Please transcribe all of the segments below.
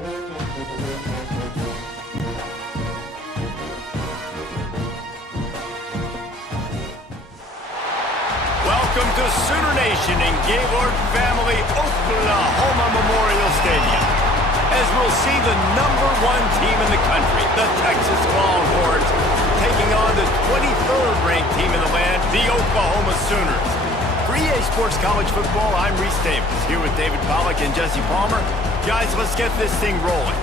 Welcome to Sooner Nation in Gaylord Family Oklahoma Memorial Stadium, as we'll see the #1 team in the country, the Texas Longhorns, taking on the 23rd ranked team in the land, the Oklahoma Sooners. For EA Sports College Football, I'm Reese Davis, here with David Pollack and Jesse Palmer. Guys, let's get this thing rolling.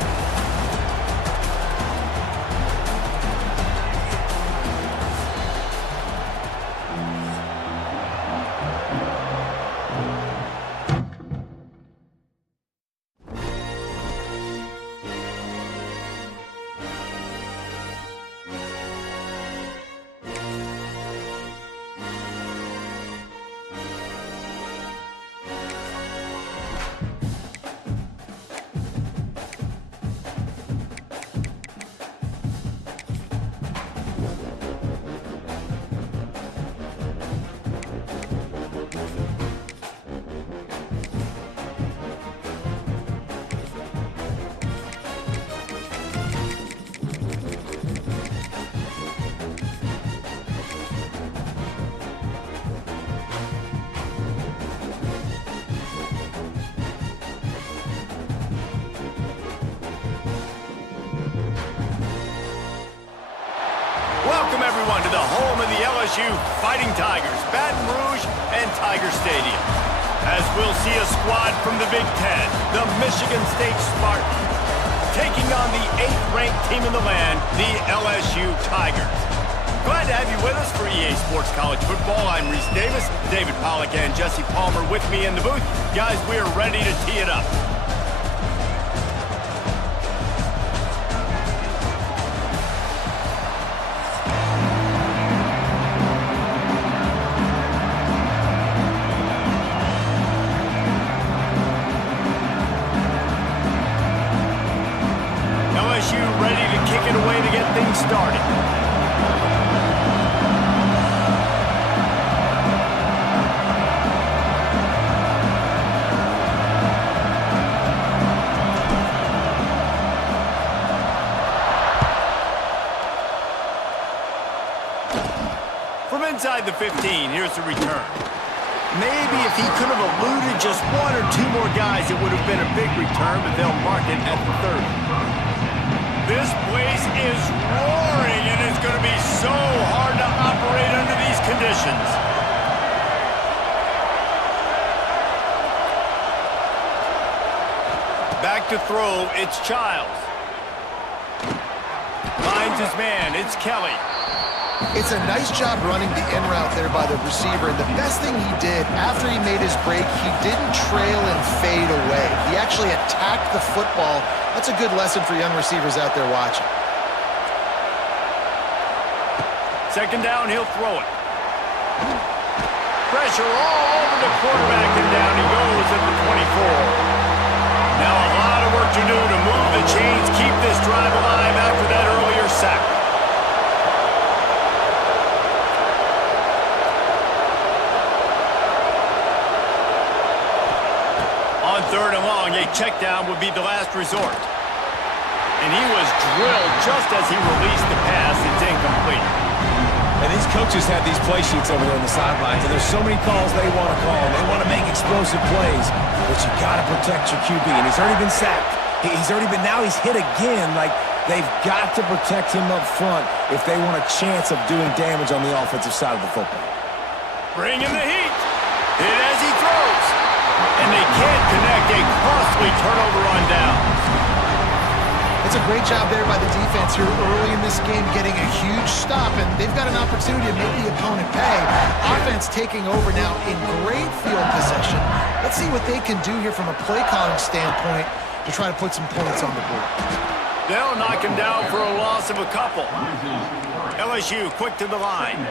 Welcome, everyone, to the home of the LSU Fighting Tigers, Baton Rouge and Tiger Stadium. As we'll see a squad from the Big Ten, the Michigan State Spartans, taking on the 8th-ranked team in the land, the LSU Tigers. Glad to have you with us for EA Sports College Football. I'm Reese Davis, David Pollack and Jesse Palmer with me in the booth. Guys, we are ready to tee it up. LSU ready to kick it away to get things started. From inside the 15, here's the return. Maybe if he could have eluded just 1 or 2 more guys, it would have been a big return, but they'll mark it at the 30. This place is roaring, and it's going to be so hard to operate under these conditions. Back to throw, it's Childs. Finds his man, it's Kelly. It's a nice job running the in route there by the receiver, and the best thing he did after he made his break, he didn't trail and fade away. He actually attacked the football. That's a good lesson for young receivers out there watching. Second down, he'll throw it. Pressure all over the quarterback, and down he goes at the 24. Now a lot of work to do to move the chains, keep this drive alive after that earlier sack. On 3rd and long, a check down would be the last resort. And he was drilled just as he released the pass. It's incomplete. And these coaches have these play sheets over there on the sidelines, and there's so many calls they want to call. They want to make explosive plays, but you got to protect your QB. And he's already been sacked. Now he's hit again. Like, they've got to protect him up front if they want a chance of doing damage on the offensive side of the football. Bring in the heat. Hit as he throws. And they can't connect. A costly turnover on downs. It's a great job there by the defense here early in this game, getting a huge stop, and they've got an opportunity to make the opponent pay. Offense taking over now in great field possession. Let's see what they can do here from a play calling standpoint to try to put some points on the board. They'll knock him down for a loss of a couple. LSU quick to the line.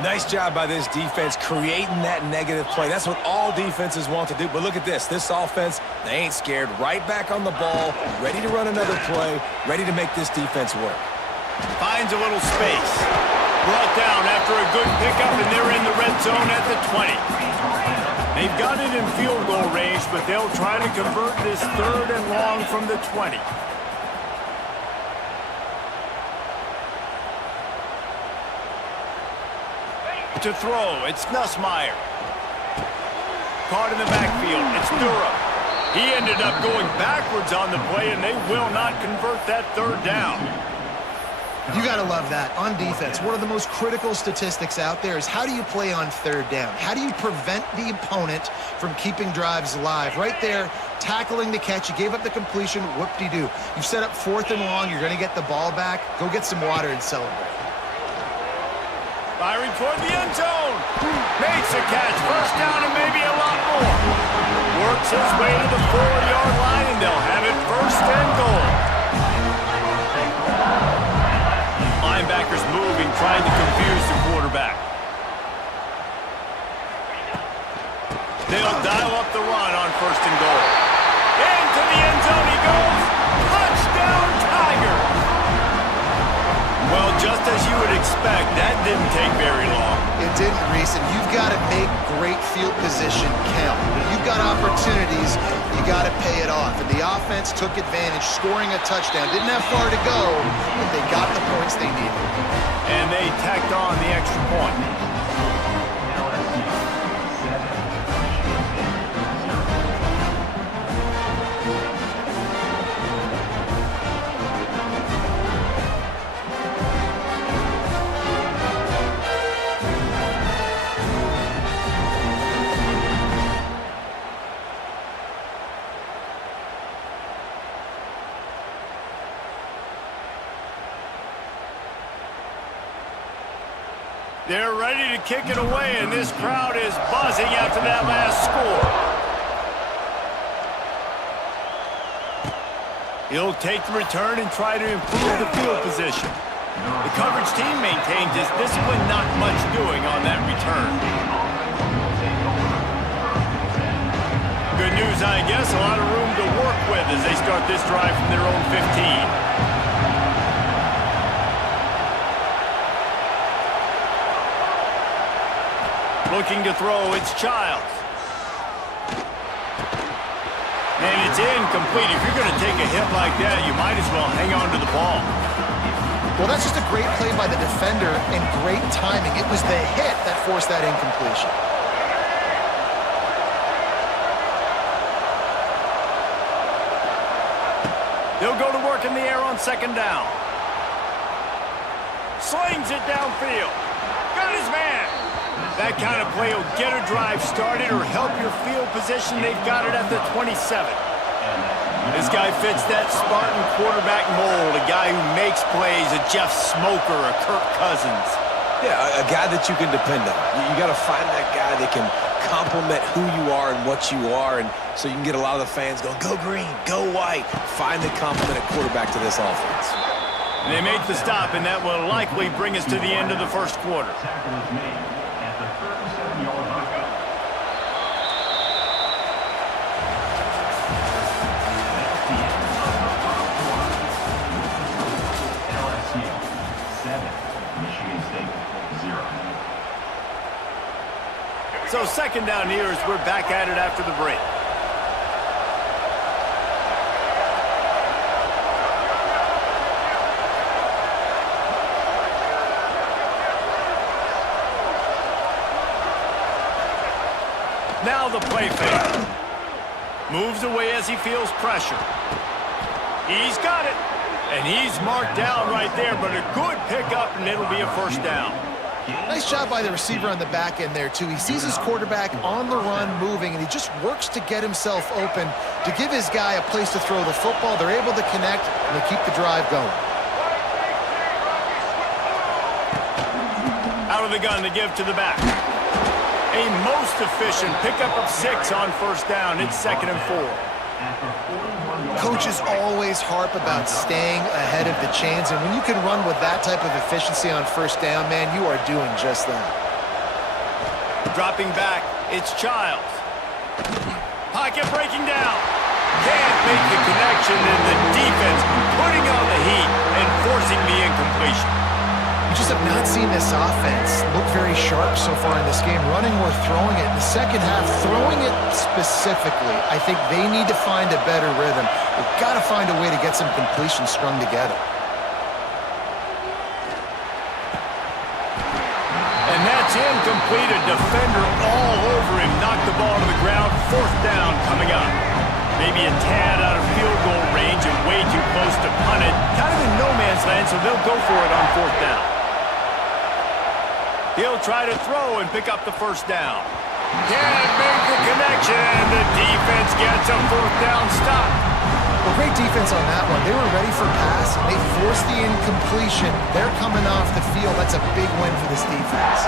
Nice job by this defense creating that negative play. That's what all defenses want to do. But look at this. This offense, they ain't scared. Right back on the ball, ready to run another play, ready to make this defense work. Finds a little space. Brought down after a good pickup, and they're in the red zone at the 20. They've got it in field goal range, but they'll try to convert this 3rd and long from the 20. To throw, it's Nussmeier. Caught in the backfield, it's Durham. He ended up going backwards on the play, and they will not convert that 3rd down. You got to love that. On defense, one of the most critical statistics out there is how do you play on 3rd down? How do you prevent the opponent from keeping drives alive? Right there, tackling the catch. You gave up the completion. Whoop-de-doo. You've set up 4th and long. You're going to get the ball back. Go get some water and celebrate. Firing toward the end zone. Makes a catch. 1st down and maybe a lot more. Works his way to the 4-yard line, and they'll have it 1st and goal. Linebackers moving, trying to confuse the quarterback. They'll dial up the run on 1st and goal. Into the end zone he goes. Touchdown, Tigers! Well, just as you would expect, that didn't take very long. It didn't, Reese, and you've got to make great field position count. When you've got opportunities, you got to pay it off. And the offense took advantage, scoring a touchdown. Didn't have far to go, but they got the points they needed. And they tacked on the extra point. They're ready to kick it away, and this crowd is buzzing after that last score. He'll take the return and try to improve the field position. The coverage team maintains his discipline, not much doing on that return. Good news, I guess, a lot of room to work with as they start this drive from their own 15. Looking to throw, it's Childs. And it's incomplete. If you're going to take a hit like that, you might as well hang on to the ball. Well, that's just a great play by the defender and great timing. It was the hit that forced that incompletion. They'll go to work in the air on 2nd down. Slings it downfield. Got his man. That kind of play will get a drive started or help your field position. They've got it at the 27. This guy fits that Spartan quarterback mold, a guy who makes plays, a Jeff Smoker, a Kirk Cousins. Yeah, a guy that you can depend on. You got to find that guy that can complement who you are and what you are, and so you can get a lot of the fans going, go green, go white. Find the complementing quarterback to this offense. And they make the stop, and that will likely bring us to the end of the 1st quarter. So 2nd down here as we're back at it after the break. Now the play fake. Moves away as he feels pressure. He's got it. And he's marked down right there, but a good pickup, and it'll be a 1st down. Nice job by the receiver on the back end there, too. He sees his quarterback on the run moving, and he just works to get himself open to give his guy a place to throw the football. They're able to connect, and they keep the drive going. Out of the gun to give to the back. A most efficient pickup of 6 on 1st down. It's 2nd and 4. Coaches always harp about staying ahead of the chains, and when you can run with that type of efficiency on 1st down, man, you are doing just that. Dropping back, it's Childs. Pocket breaking down. Can't make the connection, and the defense putting on the heat and forcing the incompletion. We just have not seen this offense look very sharp so far in this game, running or throwing it. In the second half, throwing it specifically, I think they need to find a better rhythm. They've got to find a way to get some completions strung together. And that's incomplete. A defender all over him. Knocked the ball to the ground. Fourth down coming up. Maybe a tad out of field goal range and way too close to punt it. Kind of in no man's land, so they'll go for it on fourth down. He'll try to throw and pick up the first down. Can't make the connection, and the defense gets a fourth down stop. Well, great defense on that one. They were ready for pass. They forced the incompletion. They're coming off the field. That's a big win for this defense.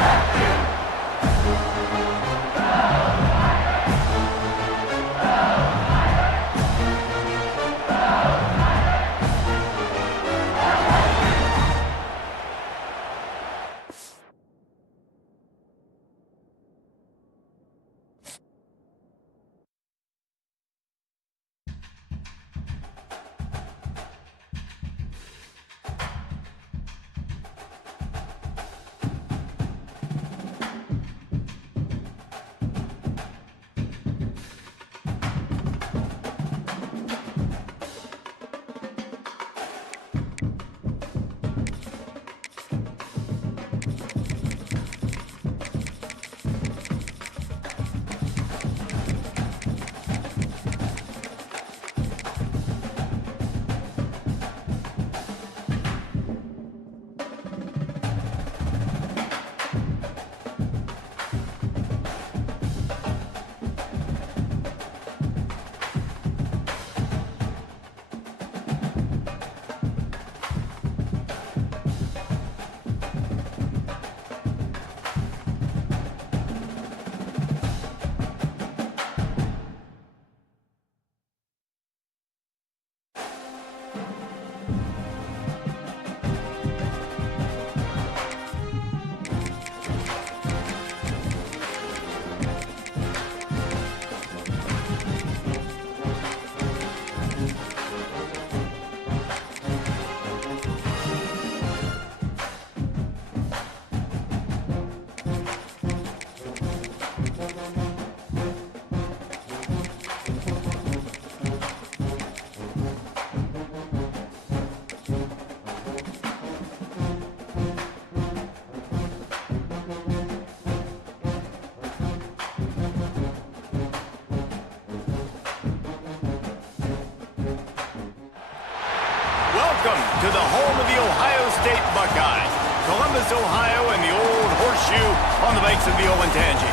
Welcome to the home of the Ohio State Buckeyes, Columbus, Ohio, and the old horseshoe on the banks of the Olentangy.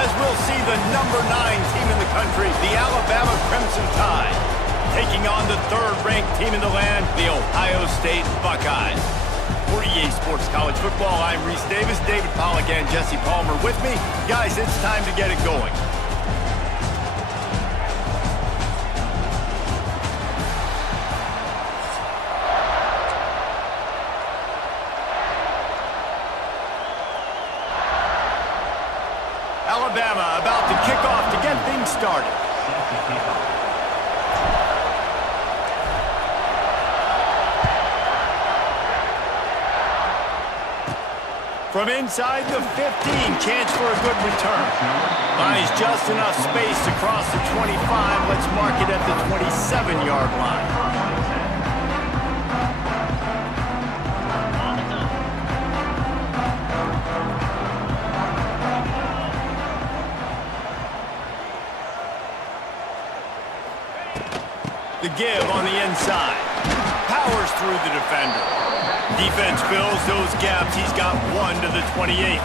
As we'll see the #9 team in the country, the Alabama Crimson Tide, taking on the third-ranked team in the land, the Ohio State Buckeyes. For EA Sports College Football, I'm Reese Davis, David Pollack, and Jesse Palmer with me. Guys, it's time to get it going. Alabama about to kick off to get things started. From inside the 15, chance for a good return. Buys just enough space across the 25. Let's mark it at the 27-yard line. The give on the inside. Powers through the defender. Defense fills those gaps. He's got one to the 28.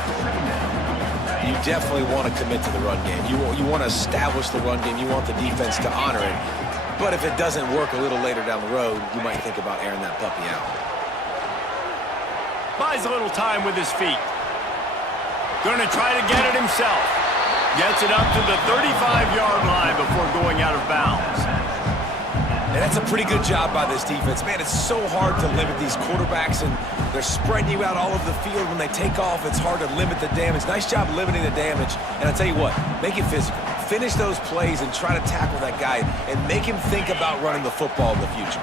You definitely want to commit to the run game. You want to establish the run game. You want the defense to honor it. But if it doesn't work a little later down the road, you might think about airing that puppy out. Buys a little time with his feet. Going to try to get it himself. Gets it up to the 35-yard line before going out of bounds. And that's a pretty good job by this defense. Man, it's so hard to limit these quarterbacks, and they're spreading you out all over the field. When they take off, it's hard to limit the damage. Nice job limiting the damage. And I'll tell you what, make it physical. Finish those plays and try to tackle that guy and make him think about running the football in the future.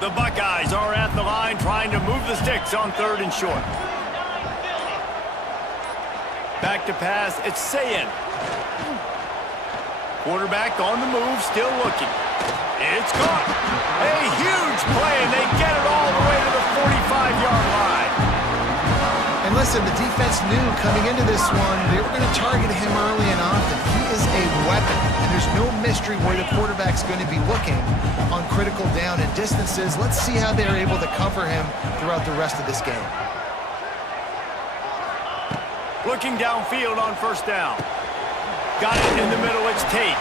The Buckeyes are at the line trying to move the sticks on 3rd and short. Back to pass, it's Sayin. Quarterback on the move, still looking. It's caught. A huge play, and they get it all the way to the 45-yard line. And listen, the defense knew coming into this one, they were going to target him early and often. He is a weapon, and there's no mystery where the quarterback's going to be looking on critical down and distances. Let's see how they're able to cover him throughout the rest of this game. Looking downfield on 1st down. Got it in the middle, it's Tate.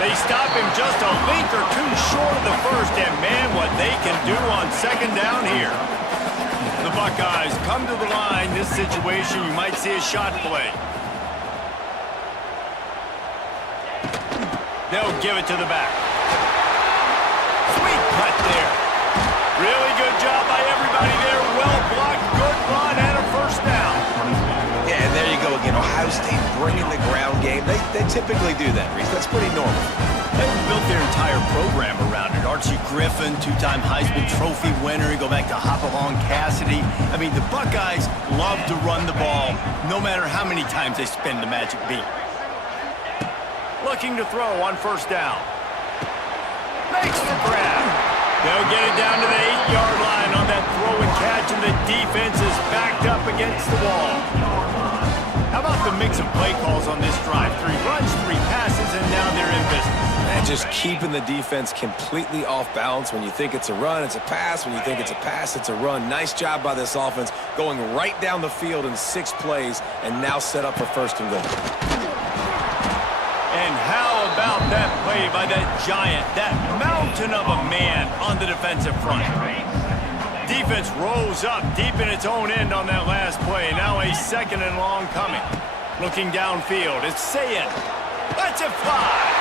They stop him just a length or two short of the first, and man, what they can do on 2nd down here. The Buckeyes come to the line. This situation, you might see a shot play. They'll give it to the back. Sweet cut there. Really good job by everybody there. Well blocked, good run, and a 1st down. Yeah, and there you go again. Ohio State bringing the ground game. They typically do that, Reese. That's pretty normal. They've built their entire program around it. Archie Griffin, 2-time Heisman Trophy winner. You go back to Hopalong Cassidy. I mean, the Buckeyes love to run the ball, no matter how many times they spin the magic beat. Looking to throw on 1st down. Makes the grab. They'll get it down to the 8-yard line on that throw and catch, and the defense is backed up against the wall. How about the mix of play calls on this drive? 3 runs, 3 passes, and now they're in business. And just keeping the defense completely off balance. When you think it's a run, it's a pass. When you think it's a pass, it's a run. Nice job by this offense going right down the field in 6 plays and now set up for 1st and goal. And how about that play by that giant, that mountain of a man on the defensive front? Defense rose up deep in its own end on that last play. Now a 2nd and long coming. Looking downfield, it's Sayin. Lets it fly.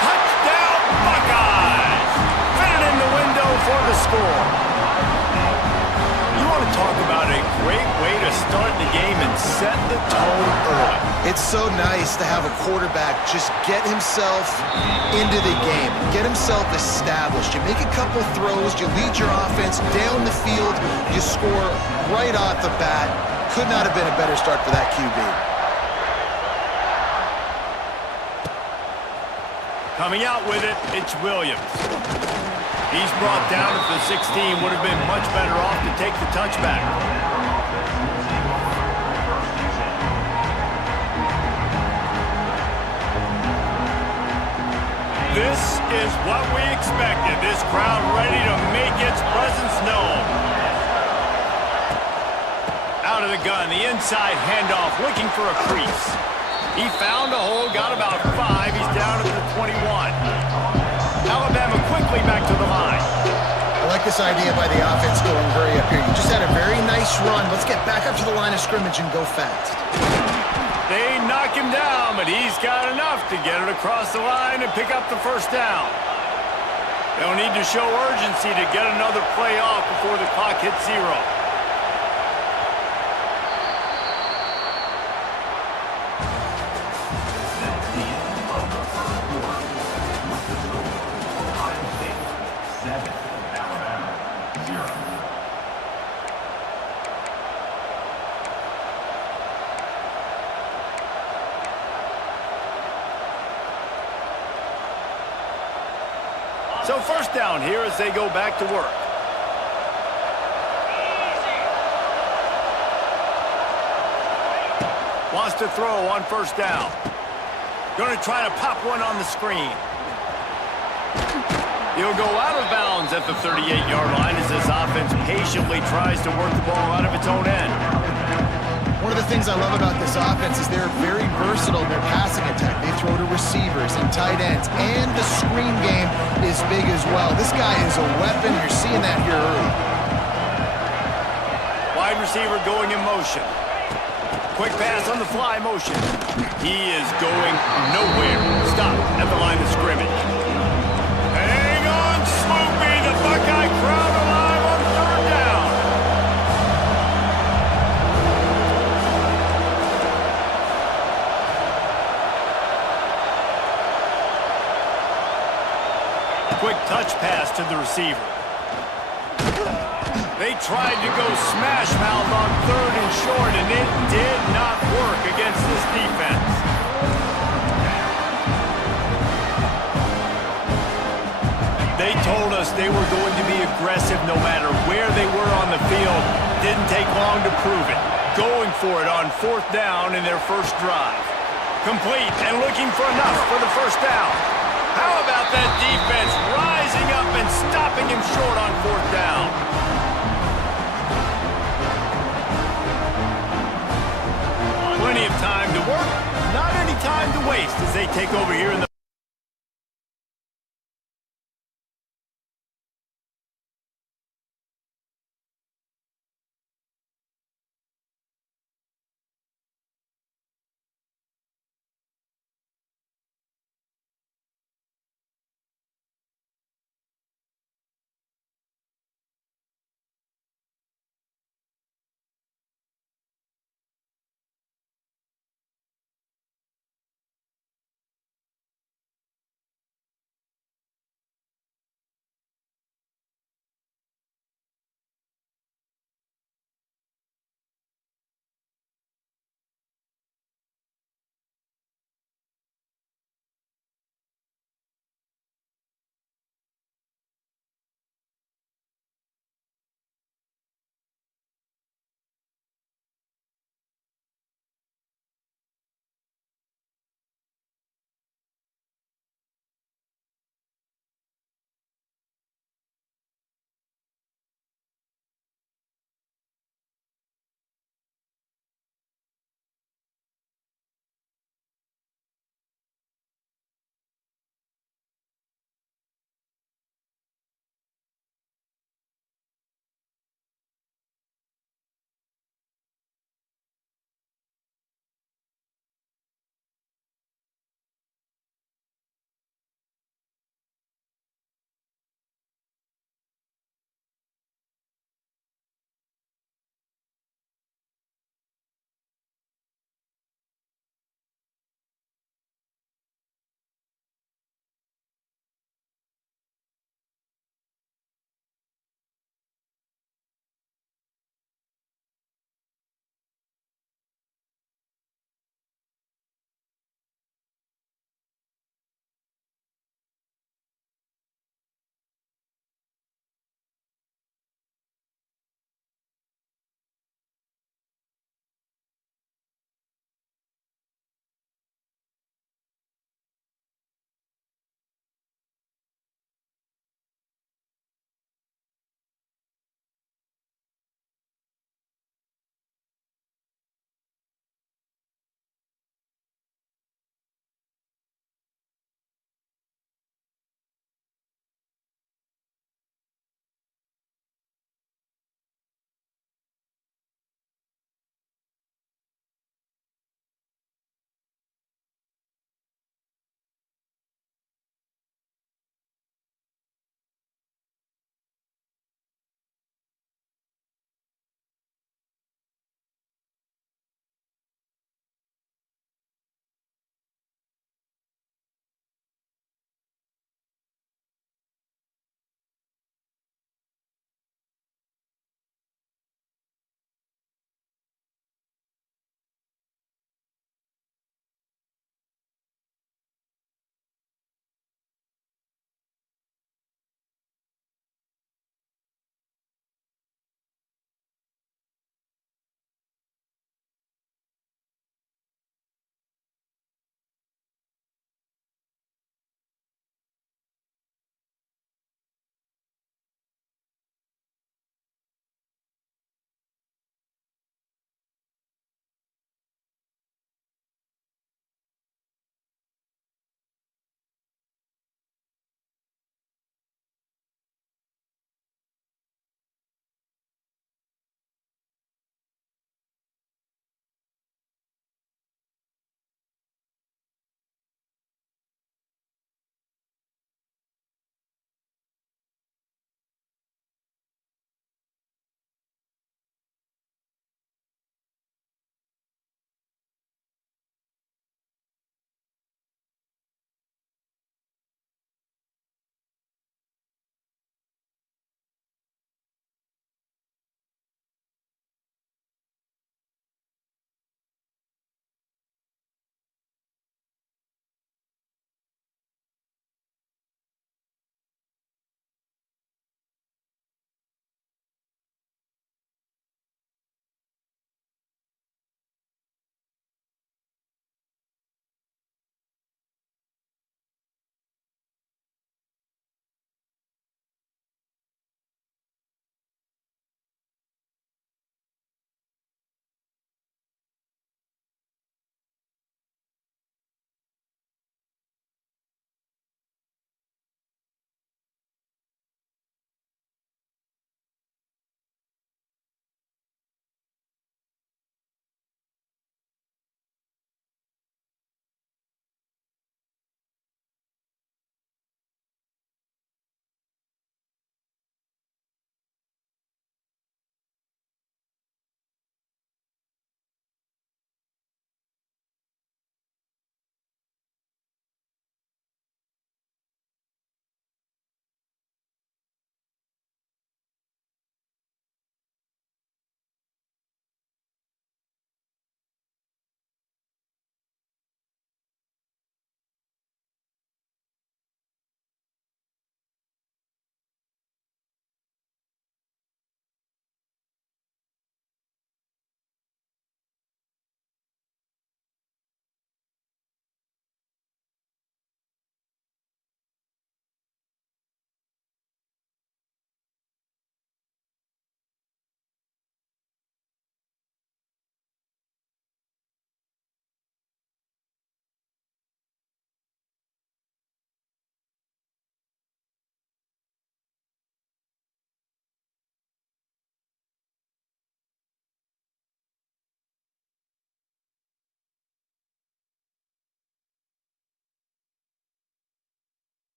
Touchdown, Buckeyes! Fitted in the window for the score. You want to talk about a great way to start the game and set the tone early. It's so nice to have a quarterback just get himself into the game, get himself established. You make a couple throws, you lead your offense down the field, you score right off the bat. Could not have been a better start for that QB. Coming out with it, it's Williams. He's brought down at the 16, would have been much better off to take the touchback. This is what we expected. This crowd ready to make its presence known. Out of the gun, the inside handoff, looking for a crease. He found a hole, got about 5. He's down at the 21. Alabama quickly back to the line. I like this idea by the offense going hurry up here. You just had a very nice run. Let's get back up to the line of scrimmage and go fast. They knock him down, but he's got enough to get it across the line and pick up the 1st down. They'll need to show urgency to get another play off before the clock hits 0. So 1st down here as they go back to work. Wants to throw on 1st down. Going to try to pop one on the screen. He'll go out of bounds at the 38-yard line as this offense patiently tries to work the ball out of its own end. One of the things I love about this offense is they're very versatile in their passing attack. They throw to receivers and tight ends, and the screen game is big as well. This guy is a weapon. You're seeing that here early. Wide receiver going in motion. Quick pass on the fly motion. He is going nowhere. Stopped at the line of scrimmage. Hang on, Sloopy. The Buckeye crowd alive on 3rd down. Quick touch pass to the receiver. They tried to go smash mouth on 3rd and short, and it did not work against this defense. They told us they were going to be aggressive no matter where they were on the field. Didn't take long to prove it. Going for it on 4th down in their first drive. Complete and looking for enough for the first down. How about that defense rising up and stopping him short on 4th down? Plenty of time to work, not any time to waste as they take over here in the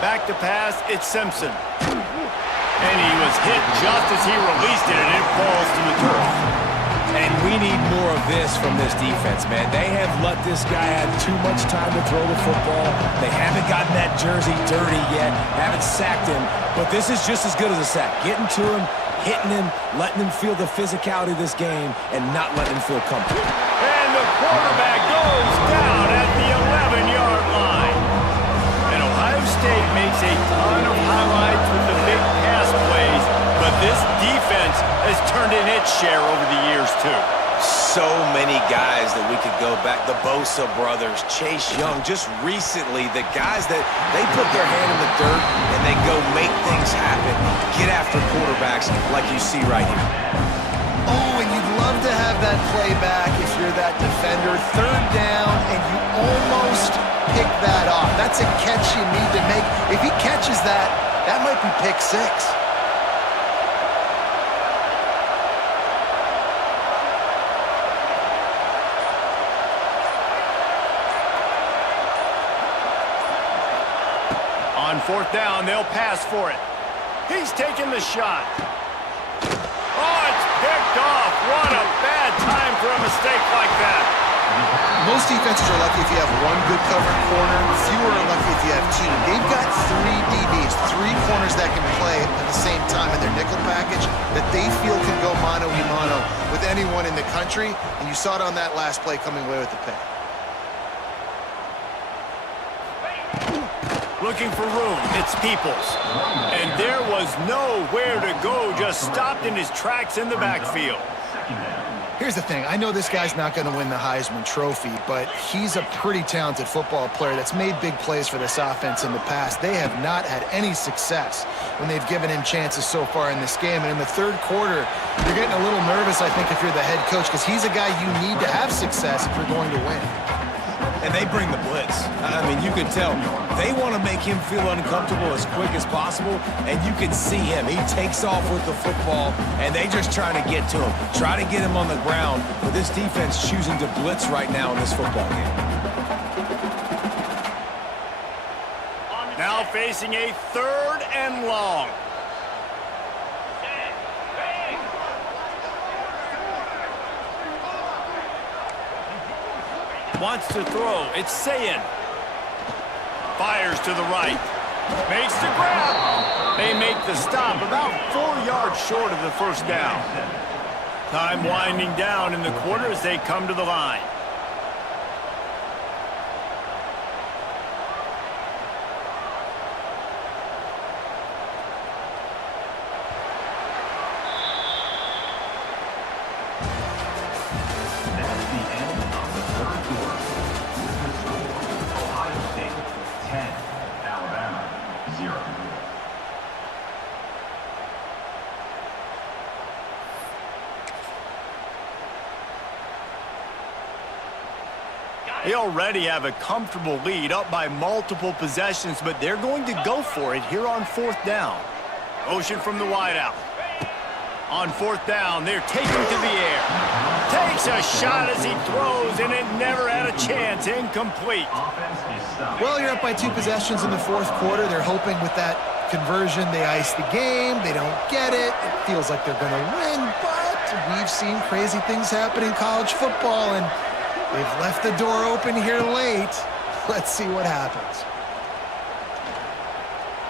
Back to pass, it's Simpson. And he was hit just as he released it, and it falls to the turf. And we need more of this from this defense, man. They have let this guy have too much time to throw the football. They haven't gotten that jersey dirty yet, haven't sacked him. But this is just as good as a sack. Getting to him, hitting him, letting him feel the physicality of this game, and not letting him feel comfortable. And the quarterback goes down at the 11-yard line. And Ohio State makes a ton of highlights with the big pass plays, but this defense has turned in its share over the years, too. So many guys that we could go back. The Bosa brothers, Chase Young, just recently, the guys that they put their hand in the dirt and they go make things happen, get after quarterbacks like you see right here. Oh, and you'd love to have that play back if you're that defender. Third down, and you almost pick that off. That's a catch you need to make. If he catches that, that might be pick six. On fourth down, they'll pass for it. He's taking the shot. Oh, it's picked off. What a bad time for a mistake like that. Most defenses are lucky if you have one good covering corner. Fewer are lucky if you have two. They've got three DBs, three corners that can play at the same time in their nickel package that they feel can go mano-a-mano with anyone in the country. And you saw it on that last play coming away with the pick. Looking for room, it's Peoples. And there was nowhere to go, just stopped in his tracks in the backfield. Here's the thing. I know this guy's not going to win the Heisman Trophy, but he's a pretty talented football player that's made big plays for this offense in the past. They have not had any success when they've given him chances so far in this game. And in the third quarter, you're getting a little nervous, I think, if you're the head coach, because he's a guy you need to have success if you're going to win. And they bring the blitz. I mean, you can tell they want to make him feel uncomfortable as quick as possible, and you can see him. He takes off with the football, and they just try to get to him, try to get him on the ground. But this defense choosing to blitz right now in this football game. Now facing a third and long. Wants to throw. It's Sayin. Fires to the right. Makes the grab. They make the stop about 4 yards short of the first down. Time winding down in the quarter as they come to the line. They already have a comfortable lead, up by multiple possessions, but they're going to go for it here on fourth down. Motion from the wideout. On fourth down, they're taking to the air. Takes a shot as he throws, and it never had a chance. Incomplete. Well, you're up by 2 possessions in the fourth quarter. They're hoping with that conversion they ice the game. They don't get it. It feels like they're going to win, but we've seen crazy things happen in college football, and they've left the door open here late. Let's see what happens.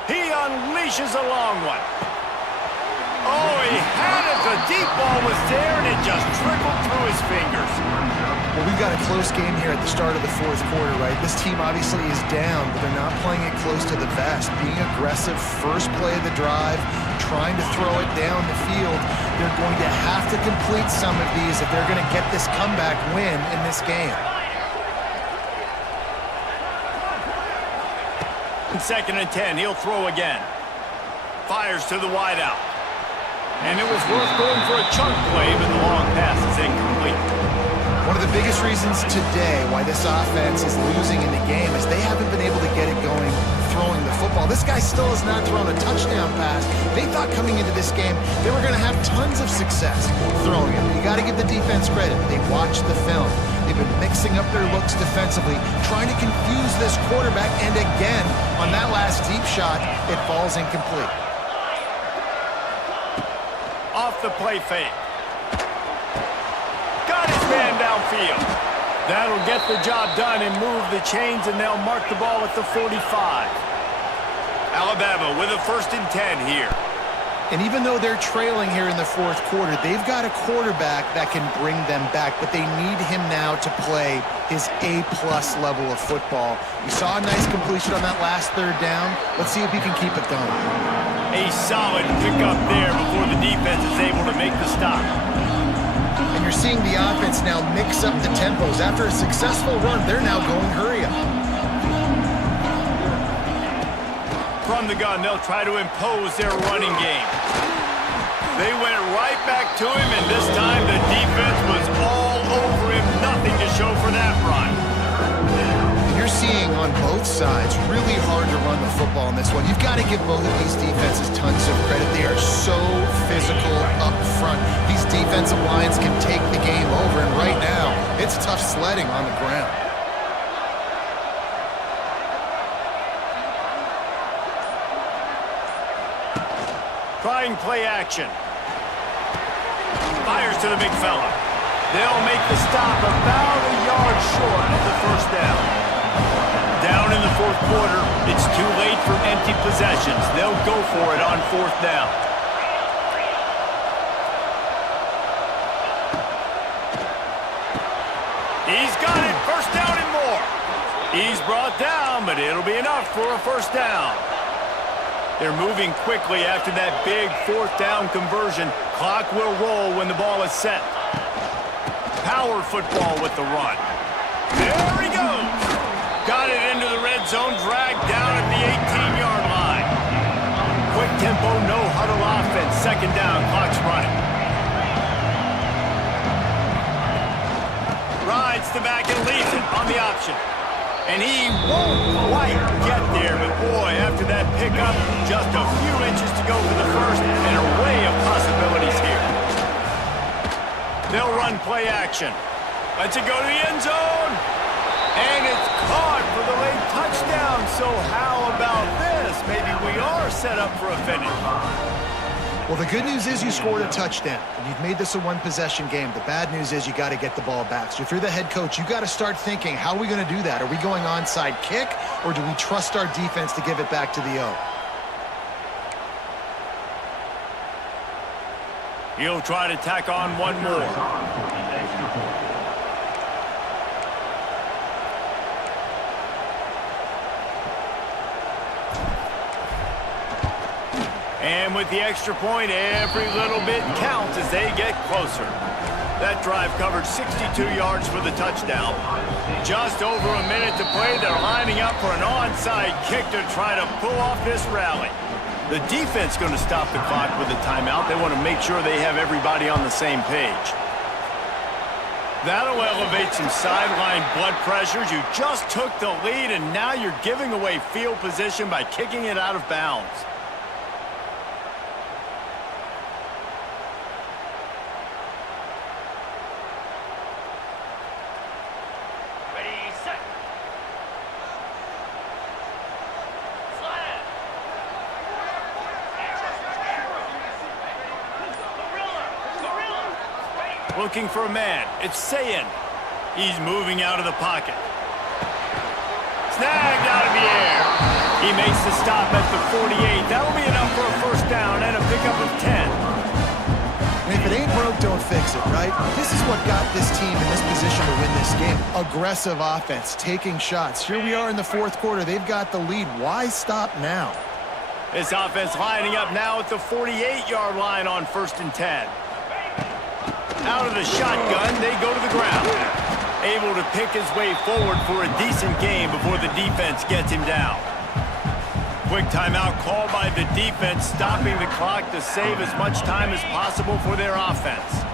He unleashes a long one. Oh, he had it. The deep ball was there, and it just trickled through his fingers. Well, we've got a close game here at the start of the fourth quarter, right? This team obviously is down, but they're not playing it close to the vest. Being aggressive, first play of the drive, trying to throw it down the field. They're going to have to complete some of these if they're going to get this comeback win in this game. In 2nd and 10, he'll throw again. Fires to the wideout. And it was worth going for a chunk play, but the long pass is incomplete. One of the biggest reasons today why this offense is losing in the game is they haven't been able to get it going throwing the football. This guy still has not thrown a touchdown pass. They thought coming into this game they were going to have tons of success throwing it. You got to give the defense credit. They watched the film. They've been mixing up their looks defensively, trying to confuse this quarterback. And again, on that last pass, deep shot, it falls incomplete. Off the play fake. Got his man downfield. That'll get the job done and move the chains, and they'll mark the ball at the 45. Alabama with a 1st and 10 here. And even though they're trailing here in the fourth quarter, they've got a quarterback that can bring them back, but they need him now to play his A-plus level of football. We saw a nice completion on that last 3rd down. Let's see if he can keep it going. A solid pickup there before the defense is able to make the stop. And you're seeing the offense now mix up the tempos. After a successful run, they're now going hurry up. From the gun, they'll try to impose their running game. They went right back to him, and this time the defense was all over him. Nothing to show for that run. You're seeing on both sides really hard to run the football in this one. You've got to give both of these defenses tons of credit. They are so physical up front. These defensive lines can take the game over, and right now, it's tough sledding on the ground. Trying play action. Fires to the big fella. They'll make the stop about a yard short of the 1st down. Down in the fourth quarter, it's too late for empty possessions. They'll go for it on 4th down. He's got it, 1st down and more. He's brought down, but it'll be enough for a 1st down. They're moving quickly after that big 4th down conversion. Clock will roll when the ball is set. Power football with the run. There he goes. Got it into the red zone, dragged down at the 18-yard line. Quick tempo, no huddle offense. 2nd down, clock's running. Rides the back and leaves it on the option. And he won't quite get there, but boy, after that pickup, just a few inches to go for the 1st, and an array of possibilities here. They'll run play action. Lets it go to the end zone. And it's caught for the late touchdown. So how about this? Maybe we are set up for a finish. Well, the good news is you scored a touchdown, and you've made this a one-possession game. The bad news is you got to get the ball back. So if you're the head coach, you got to start thinking, how are we going to do that? Are we going onside kick, or do we trust our defense to give it back to the O? He'll try to tack on one more. And with the extra point, every little bit counts as they get closer. That drive covered 62 yards for the touchdown. Just over a minute to play. They're lining up for an onside kick to try to pull off this rally. The defense going to stop the clock with a timeout. They want to make sure they have everybody on the same page. That'll elevate some sideline blood pressures. You just took the lead, and now you're giving away field position by kicking it out of bounds. Looking for a man. It's Sayin. He's moving out of the pocket. Snagged out of the air. He makes the stop at the 48. That'll be enough for a 1st down and a pickup of 10. And if it ain't broke, don't fix it, right? This is what got this team in this position to win this game. Aggressive offense, taking shots. Here we are in the fourth quarter. They've got the lead. Why stop now? This offense lining up now at the 48-yard line on 1st and 10. Out of the shotgun, they go to the ground. Able to pick his way forward for a decent game before the defense gets him down. Quick timeout called by the defense, stopping the clock to save as much time as possible for their offense.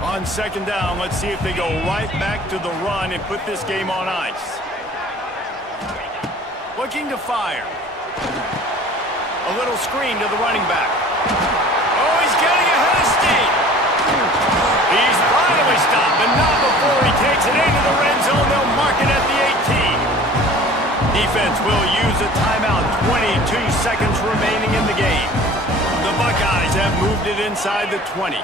On 2nd down, let's see if they go right back to the run and put this game on ice. Looking to fire. A little screen to the running back. Oh, he's getting ahead of steam. He's finally stopped, but not before he takes it into the red zone. They'll mark it at the 18. Defense will use a timeout. 22 it inside the 20.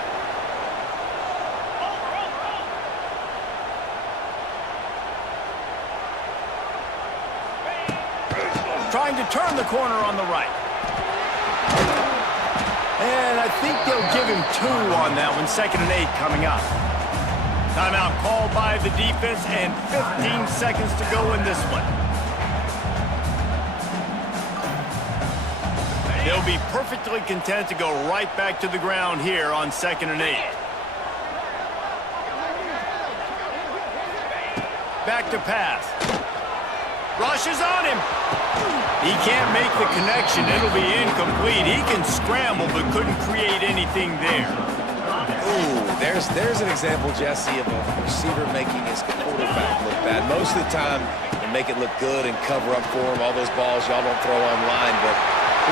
Trying to turn the corner on the right. And I think they'll give him 2 on that one. 2nd and 8 coming up. Timeout called by the defense and 15 seconds to go in this one. They'll be perfectly content to go right back to the ground here on 2nd and 8. Back to pass. Rushes on him. He can't make the connection. It'll be incomplete. He can scramble but couldn't create anything there. Ooh, there's an example, Jesse, of a receiver making his quarterback look bad. Most of the time, they make it look good and cover up for him. All those balls y'all don't throw online, but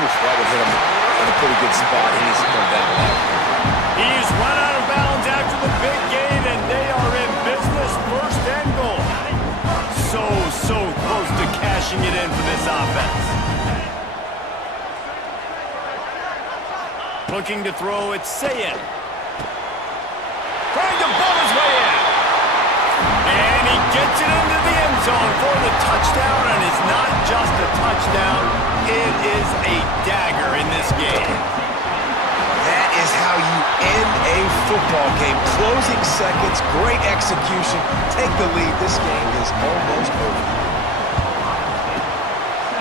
oof, that would hit him in a pretty good spot. He needs to come down with that. He's run out of bounds after the big gain, and they are in business. 1st and goal. So close to cashing it in for this offense. Looking to throw, it's Sayin. Trying to bull his way in. And he gets it into the end zone for the touchdown, and it's not just a touchdown, it is a dagger in this game. That is how you end a football game. Closing seconds, great execution. Take the lead. This game is almost over.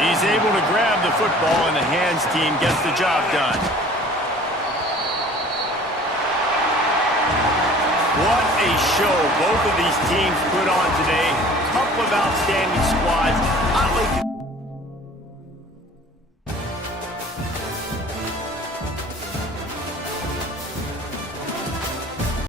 He's able to grab the football, and the hands team gets the job done. What a show both of these teams put on today. Couple of outstanding squads,